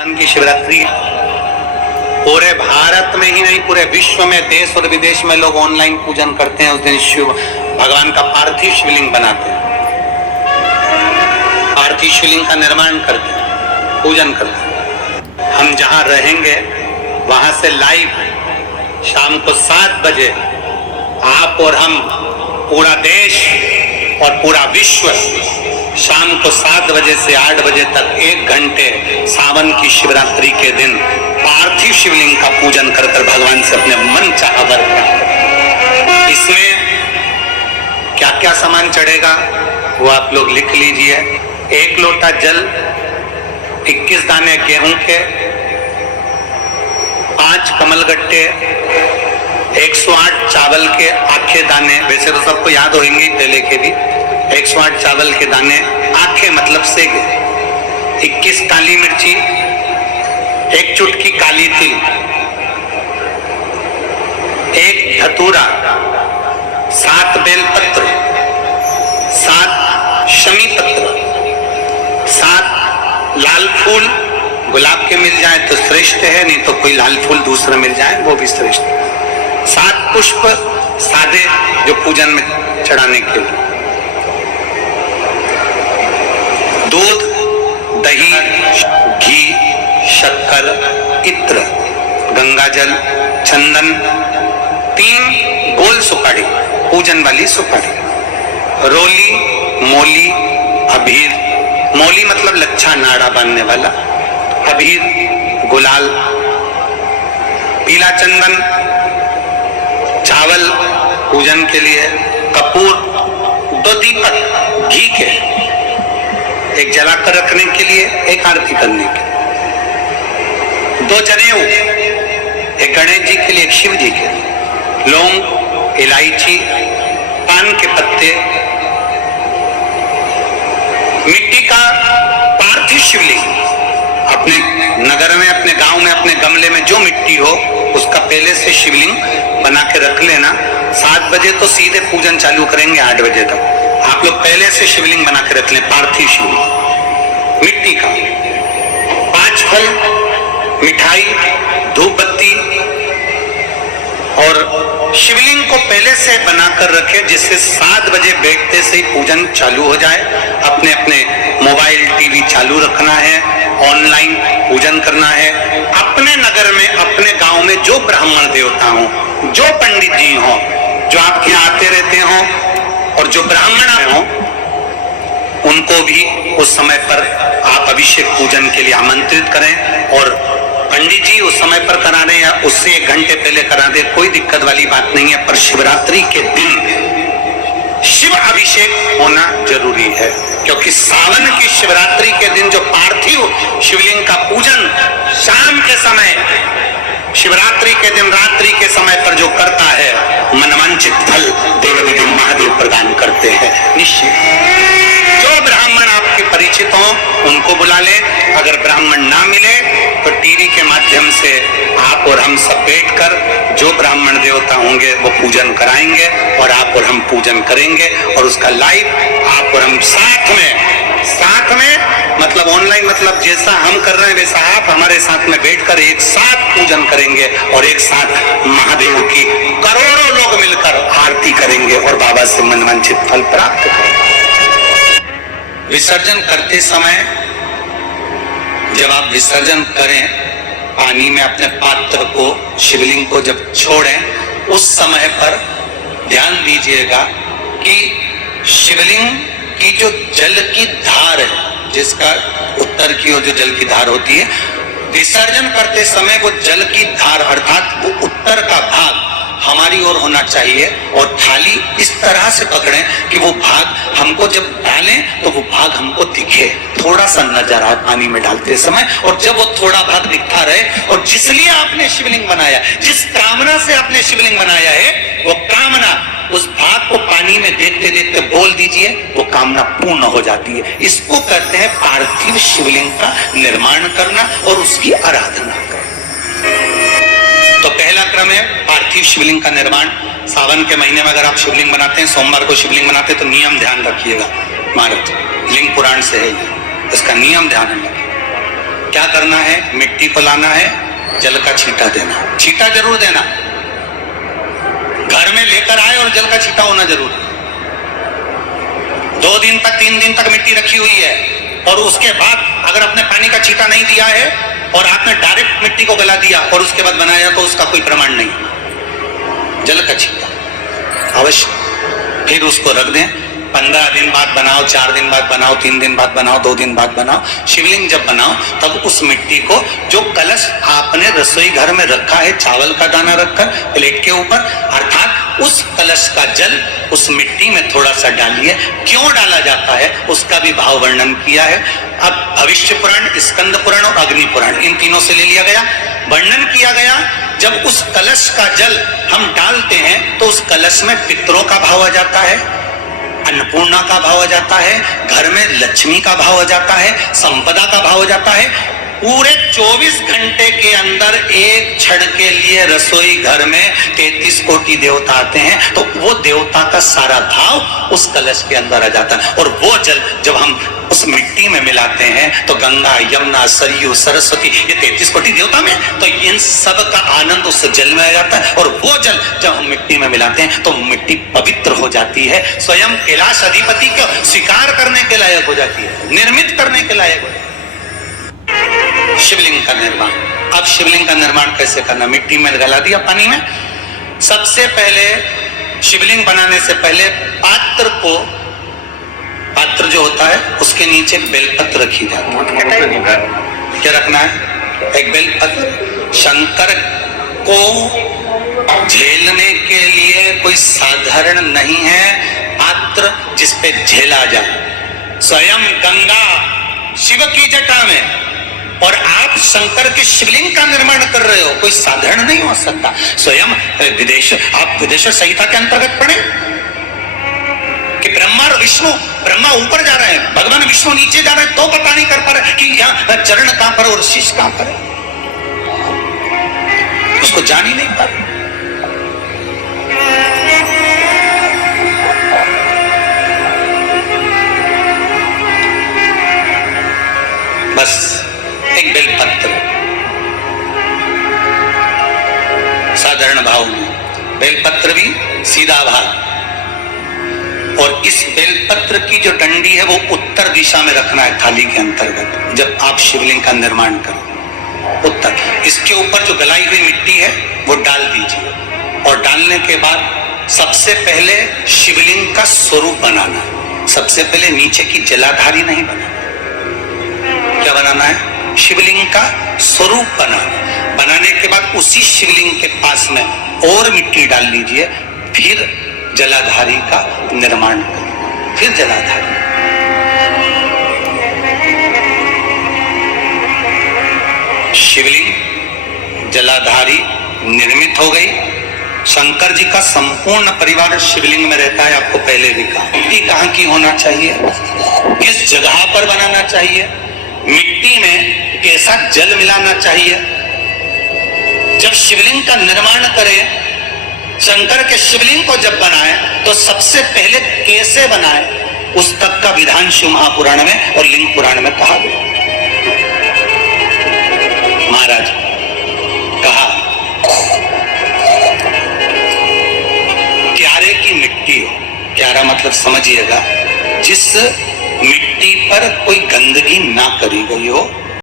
मन की शिवरात्रि पूरे भारत में ही नहीं पूरे विश्व में देश और विदेश में लोग ऑनलाइन पूजन करते हैं। उस दिन शिव भगवान का पार्थिव शिवलिंग बनाते हैं, पार्थिव शिवलिंग का निर्माण करते हैं, पूजन करते हैं। हम जहां रहेंगे वहां से लाइव शाम को 7 बजे आप और हम, पूरा देश और पूरा विश्व शाम को 7 बजे से 8 बजे तक 1 घंटे सावन की शिवरात्रि के दिन पार्थिव शिवलिंग का पूजन कर कर भगवान से अपने मन चाहा वर पाएं। इसमें क्या क्या सामान चढ़ेगा वो आप लोग लिख लीजिए। 1 लोटा जल, 21 दाने गेहूं के, 5 कमलगट्टे, 108 चावल के आखे दाने, वैसे तो सबको याद होंगे पहले के भी। 108 चावल के दाने, आखे मतलब सेगे, 21 काली मिर्ची, 1 चुटकी काली तिल, 1 धतूरा, 7 बेलपत्र, 7 शमी पत्र, 7 लाल फूल, गुलाब के मिल जाए तो श्रेष्ठ है, नहीं तो कोई लाल फूल दूसरा मिल जाए वो भी श्रेष्ठ है। 7 पुष्प सादे जो पूजन में चढ़ाने के लिए, दूध, दही, घी, शक्कर, इत्र, गंगाजल, चंदन, 3 गोल सुपारी, पूजन वाली सुपारी, रोली, मोली, अबीर, मोली मतलब लच्छा नाड़ा बांधने वाला, अबीर, गुलाल, पीला चंदन, चावल पूजन के लिए, कपूर, 2 दीपक घी के, 1 जलाकर रखने के लिए, 1 आरती करने के लिए, 2 जनेऊ, 1 गणेश जी के लिए, 1 शिव जी के लिए, लौंग, इलायची, पान के पत्ते, मिट्टी का पार्थिव शिवलिंग। अपने नगर में, अपने गांव में, अपने गमले में जो मिट्टी हो उसका पहले से शिवलिंग बना के रख लेना। 7 बजे तो सीधे पूजन चालू करेंगे, 8 बजे तक आप लोग पहले से शिवलिंग बना के रख लें, पार्थिव शिवलिंग मिट्टी का। 5 फल, मिठाई, धूप बत्ती, और शिवलिंग को पहले से बनाकर रखें जिससे 7 बजे बैठते से ही पूजन चालू हो जाए। अपने अपने मोबाइल टीवी चालू रखना है, ऑनलाइन पूजन करना है। अपने नगर में, अपने गांव में जो ब्राह्मण देवता हो, जो पंडित जी हो, जो आपके यहाँ आते रहते हो और जो ब्राह्मण हो, उनको भी उस समय पर आप अभिषेक पूजन के लिए आमंत्रित करें। और पंडित जी उस समय पर करा दें या उससे 1 घंटे पहले करा दें, कोई दिक्कत वाली बात नहीं है। पर शिवरात्रि के दिन शिव अभिषेक होना जरूरी है, क्योंकि सावन की शिवरात्रि के दिन जो पार्थिव शिवलिंग का पूजन शाम के समय, शिवरात्रि के दिन रात्रि के समय पर जो करता है, मनवांछित फल देव महादेव प्रदान करते हैं निश्चित। जो ब्राह्मण आपके परिचित हो उनको बुला ले, अगर ब्राह्मण ना मिले तो टीवी के माध्यम से आप और हम सब बैठकर जो ब्राह्मण देवता होंगे वो पूजन कराएंगे और आप और हम पूजन करेंगे। और उसका लाइव आप और हम साथ में मतलब ऑनलाइन, मतलब जैसा हम कर रहे हैं वैसा आप हमारे साथ में बैठकर एक साथ पूजन करेंगे और एक साथ महादेव की करोड़ों लोग मिलकर आरती करेंगे और बाबा से मनवांछित फल प्राप्त करेंगे। विसर्जन करते समय जब आप विसर्जन करें, पानी में अपने पात्र को, शिवलिंग को जब छोड़ें, उस समय पर ध्यान दीजिएगा कि शिवलिंग की जो जल की धार है, जिसका उत्तर की ओर जो जल की धार होती है, विसर्जन करते समय वो जल की धार अर्थात वो उत्तर का भाग हमारी ओर होना चाहिए। और थाली इस तरह से पकड़ें कि वो भाग हमको जब डालें तो वो भाग हमको दिखे, थोड़ा सा नजर आए पानी में डालते समय। और जब वो थोड़ा भाग दिखता रहे, और जिसलिए आपने शिवलिंग बनाया, जिस कामना से आपने शिवलिंग बनाया है, वो कामना उस भाग को पानी में देखते देखते बोल दीजिए, वो कामना पूर्ण हो जाती है। इसको कहते हैं पार्थिव शिवलिंग का निर्माण करना और उसकी आराधना करना। तो पहला क्रम है पार्थिव शिवलिंग का निर्माण। सावन के महीने में अगर आप शिवलिंग बनाते हैं, सोमवार को शिवलिंग बनाते हैं, तो नियम ध्यान रखिएगा। महाराज लिंग पुराण से है, इसका नियम ध्यान रखिए। क्या करना है? मिट्टी को लाना है, जल का छींटा देना, छींटा जरूर देना, घर में लेकर आए और जल का छींटा होना जरूर। 2 दिन तक 3 दिन तक मिट्टी रखी हुई है और उसके बाद अगर आपने पानी का छींटा नहीं दिया है और आपने डायरेक्ट मिट्टी को गला दिया और उसके बाद बनाया तो उसका कोई प्रमाण नहीं। जल का छींटा अवश्य, फिर उसको रख दें। 15 दिन बाद बनाओ, 4 दिन बाद बनाओ, 3 दिन बाद बनाओ, 2 दिन बाद बनाओ। शिवलिंग जब बनाओ तब उस मिट्टी को, जो कलश आपने रसोई घर में रखा है चावल का दाना रखकर प्लेट के ऊपर, अर्थात उस कलश का जल उस मिट्टी में थोड़ा सा डालिए। क्यों डाला जाता है उसका भी भाव वर्णन किया है। अब भविष्य पुराण, स्कंद पुराण और अग्नि पुराण, इन तीनों से ले लिया गया। वर्णन किया गया जब उस कलश का जल हम डालते हैं तो उस कलश में पितरों का भाव आ जाता है, अन्नपूर्णा का भाव आ जाता है, घर में लक्ष्मी का भाव आ जाता है, संपदा का भाव आ जाता है। पूरे 24 घंटे के अंदर एक क्षण के लिए रसोई घर में 33 कोटि देवता आते हैं, तो वो देवता का सारा भाव उस कलश के अंदर आ जाता है। और वो जल जब हम उस मिट्टी में मिलाते हैं तो गंगा, यमुना, सरयू, सरस्वती, ये 33 कोटि देवता में, तो इन सब का आनंद उस जल में आ जाता है। और वो जल जब हम मिट्टी में मिलाते हैं तो मिट्टी पवित्र हो जाती है, स्वयं कैलाश अधिपति को स्वीकार करने के लायक हो जाती है, निर्मित करने के लायक हो जाती है। शिवलिंग का निर्माण। अब शिवलिंग का निर्माण कैसे करना? मिट्टी में गला दिया पानी में। सबसे पहले शिवलिंग बनाने से पहले पात्र जो होता है उसके नीचे बेलपत्र रखी जाती है। क्या रखना है? एक बेलपत्र। शंकर को झेलने के लिए कोई साधारण नहीं है पात्र जिसपे झेला जाए। स्वयं गंगा शिव की जटा में और आप शंकर के शिवलिंग का निर्माण कर रहे हो, कोई साधारण नहीं हो सकता। स्वयं आप विदेशर संहिता के अंतर्गत पढ़े कि ब्रह्मा और विष्णु, ब्रह्मा ऊपर जा रहे हैं, भगवान विष्णु नीचे जा रहे हैं, तो पता नहीं कर पा रहे कि यहाँ चरण कहां पर और शीश कहां पर है, उसको जान ही नहीं पा रहे। बस एक बेलपत्र साधारण भाव में, बेलपत्र भी सीधा भाग, और इस बेलपत्र की जो डंडी है वो उत्तर दिशा में रखना है थाली के अंतर्गत। जब आप शिवलिंग का निर्माण करो उत्तर, इसके ऊपर जो गलाई हुई मिट्टी है वो डाल दीजिए। और डालने के बाद सबसे पहले शिवलिंग का स्वरूप बनाना है। सबसे पहले नीचे की जलाधारी नहीं बनाना, क्या बनाना है? शिवलिंग का स्वरूप बनाने के बाद उसी शिवलिंग के पास में और मिट्टी डाल लीजिए, फिर जलाधारी का निर्माण करिए। फिर जलाधारी, शिवलिंग जलाधारी निर्मित हो गई। शंकर जी का संपूर्ण परिवार शिवलिंग में रहता है। आपको पहले भी कहा, मिट्टी कहाँ की होना चाहिए, किस जगह पर बनाना चाहिए, मिट्टी में कैसा जल मिलाना चाहिए। जब शिवलिंग का निर्माण करें, शंकर के शिवलिंग को जब बनाए तो सबसे पहले कैसे बनाए उस तक का विधान शिव महापुराण में और लिंग पुराण में कहा गया। महाराज कहा, क्यारे की मिट्टी हो, क्यारा मतलब समझिएगा जिस मिट्टी पर कोई गंदगी ना करी गई हो,